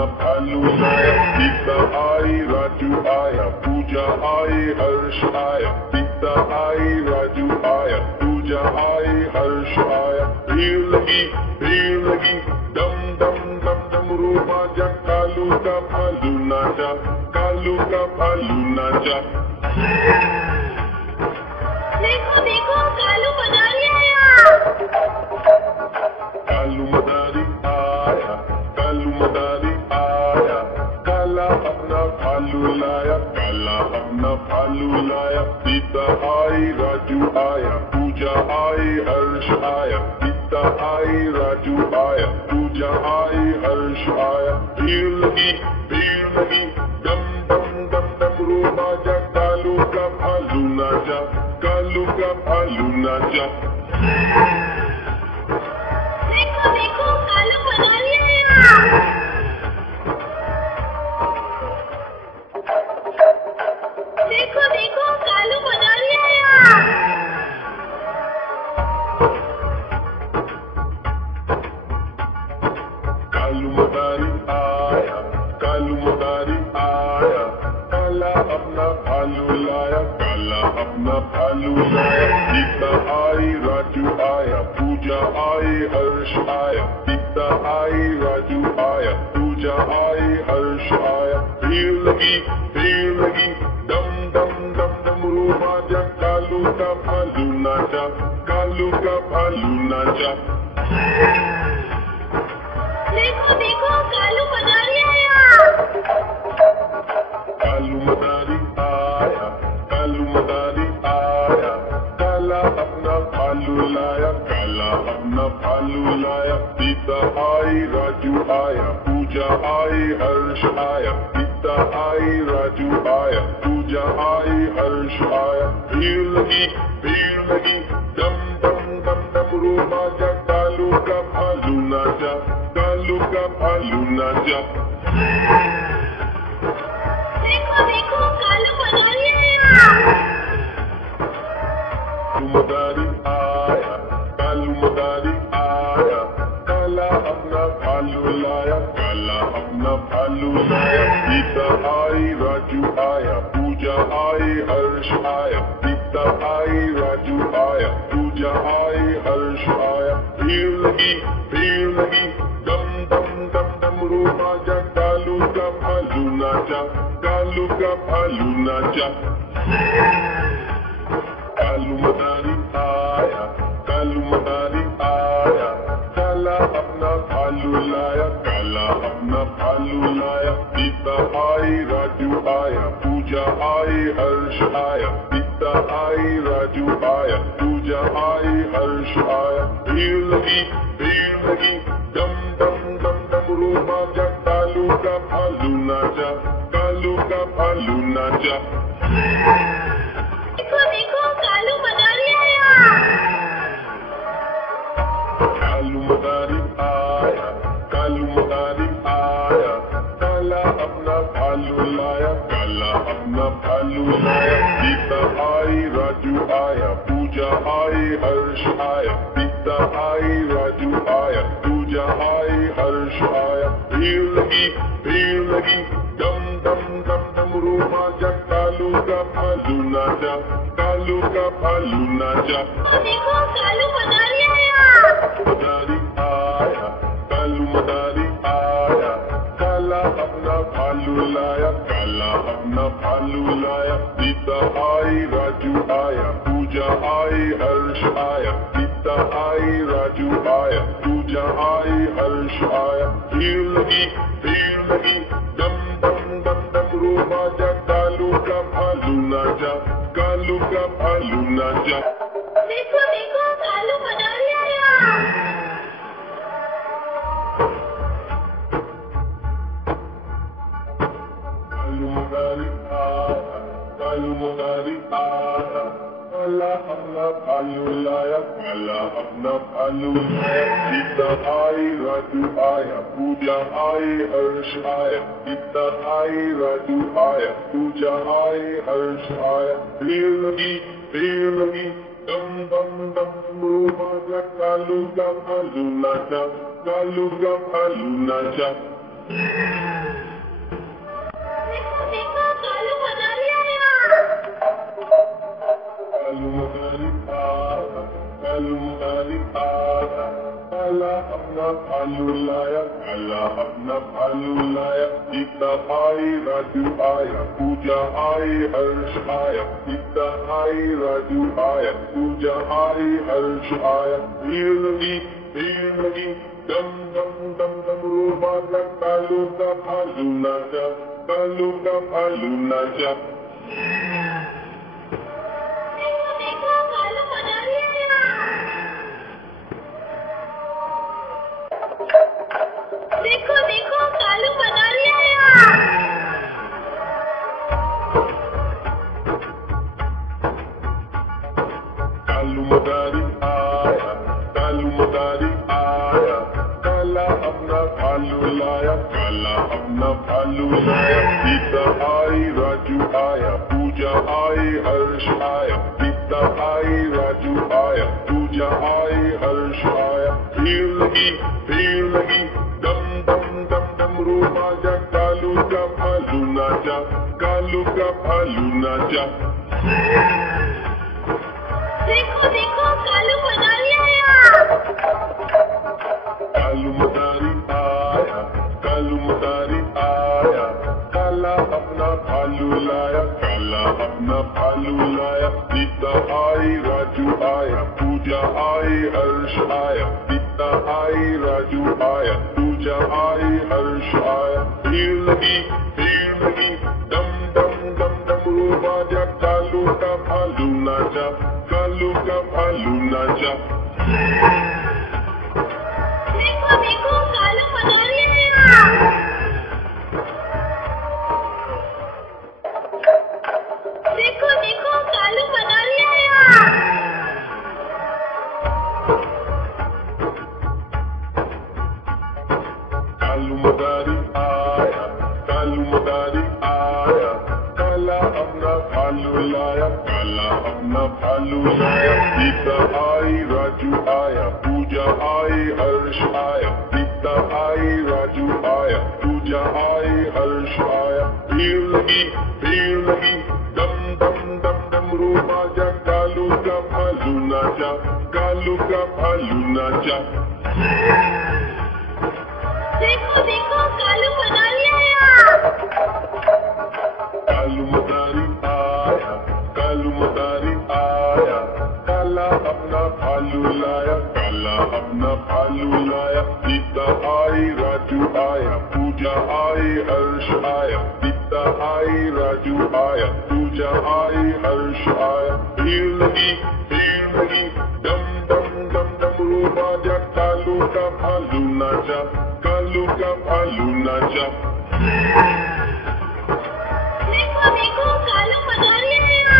अपना भालू लाया, सीता आई राजू आया, पूजा आई हर्ष आया, सीता आई राजू आया, पूजा आई हर्ष आया। भीड़ लगी दम दम दम डमरू बाजा, कालू का भालू नाचा, कालू का भालू नाचा। देखो देखो कालू मदारी आया। कालू मदारी आया, कालू मदारी आया, काला अपना भालू लाया, काला अपना भालू लाया। सीता आई राजू आया, पूजा आई हर्ष आया, सीता आई राजू आया, पूजा आई हर्ष आया। भीड़ लगी दम दम दम डमरू बाजा, कालू का भालू नाचा, कालू का भालू नाचा। देखो देखो कालू मदारी आया। देखो देखो कालू मदारी आया। कालू मदारी आया, कालू मदारी आया, काला अपना भालू लाया, काला अपना भालू लाया। सीता आई राजू आया, पूजा आई हर्ष आया, सीता आई राजू आया, पूजा आई हर्ष आया। भीड़ लगी दम दम दम डमरू बाजा, कालू का भालू नाचा, कालू का भालू नाचा। देखो देखो कालू मदारी आया। कालू मदारी आया, कालू मदारी आया, काला अपना भालू लाया, काला अपना भालू लाया। सीता आई राजू आया, पूजा आई हर्ष आया, सीता आई राजू आया, पूजा आई हर्ष आया। भीड़ लगी दम दम दम डमरू बाजा, कालू का भालू नाचा, कालू का भालू नाचा। देखो देखो कालू मदारी आया। कालू मदारी आया, कालू मदारी आया, काला अपना भालू लाया, काला अपना भालू लाया। सीता आई राजू आया, पूजा आई हर्ष आया, सीता आई राजू आया, पूजा आई हर्ष आया। भीड़ लगी दम दम दम डमरू बाजा, कालू का भालू नाचा, कालू का भालू नाचा। कालू मदारी आया, कालू मदारी आया, काला अपना भालू लाया, काला अपना भालू लाया। सीता आई राजू आया, पूजा आई हर्ष आया, सीता आई राजू आया, पूजा आई हर्ष आया। भीड़ लगी दम दम दम डमरू बाजा, कालू का भालू नाचा, कालू का भालू नाचा। देखो देखो कालू मदारी आया। कालू मदारी आया, कालू मदारी आया, काला अपना भालू लाया, काला अपना भालू लाया। सीता आई राजू आया, पूजा आई हर्ष आया, सीता आई राजू आया, पूजा आई हर्ष आया। भीड़ लगी दम दम दम डमरू बाजा, कालू का भालू नाचा, कालू का भालू नाचा। देखो कालू मदारी आया। मदारी आया, कालू मदारी आया, काला अपना भालू लाया, काला अपना भालू लाया। सीता आई राजू आया, पूजा आई हर्ष आया, सीता आई राजू आया, पूजा आई हर्ष आया। भीड़ लगी दम दम दम डमरू बाजा, कालू का भालू नाचा, कालू का भालू नाचा। देखो देखो कालू मदारी आया। कालू मदारी आया, कालू मदारी आया, काला अपना भालू लाया, काला अपना भालू लाया। सीता आई राजू आया, पूजा आई हर्ष आया, सीता आई राजू आया, पूजा आई हर्ष आया। भीड़ लगी दम दम दम डमरू बाजा, कालू का भालू नाचा, कालू का भालू नाचा। देखो देखो कालू मदारी आया। कालू मदारी आया, कालू मदारी आया, काला अपना भालू लाया, काला अपना भालू लाया। सीता आई, राजू आया, पूजा आई, हर्ष आया। सीता आई, राजू आया, पूजा आई, हर्ष आया। भीड़ लगी, दम दम दम दम रूबा का कालू का भालू नाचा, कालू का भालू नाचा। देखो देखो कालू मदारी आया। देखो देखो कालू मदारी आया। कालू मदारी आया, कालू मदारी आया, काला अपना भालू लाया, काला अपना भालू लाया। सीता आई, राजू आया, पूजा आई, हर्ष आया। सीता आई, राजू आया, पूजा आई, हर्ष आया। भीड़ लगी, दम दम दम दम रूबा जा, कालू का भालू नाचा, कालू का भालू नाचा। देखो देखो कालू मदारी आया। कालू मदारी आया, कालू मदारी आया, काला अपना भालू लाया, काला अपना भालू लाया। सीता आई, राजू आया, पूजा आई, हर्ष आया। सीता आई, राजू आया, पूजा आई, हर्ष आया। भीड़ लगी, दम दम दम दम रूबा जा, कालू का भालू नाचा, कालू का भालू नाचा। देखो देखो कालू मदारी आया। देखो देखो कालू मदारी आया। कालू मदारी आया, कालू मदारी आया, काला अपना भालू लाया, काला अपना भालू लाया। सीता आई, राजू आया, पूजा आई, हर्ष आया। सीता आई, राजू आया, पूजा आई, हर्ष आया। भीड़ लगी, दम दम दम दम रूबा जा, कालू का भालू नाचा, कालू का भालू नाचा। देखो देखो कालू मदारी आया। कालू मदारी आया, कालू मदारी आया, काला अपना भालू लाया, काला अपना भालू लाया। सीता आई, राजू आया, पूजा आई, हर्ष आया। सीता आई, राजू आया, पूजा आई, हर्ष आया। भीड़ लगी, दम दम दम दम रूबा जा, कालू का भालू नाचा, कालू का भालू नाचा। देखो देखो कालू मदारी आया।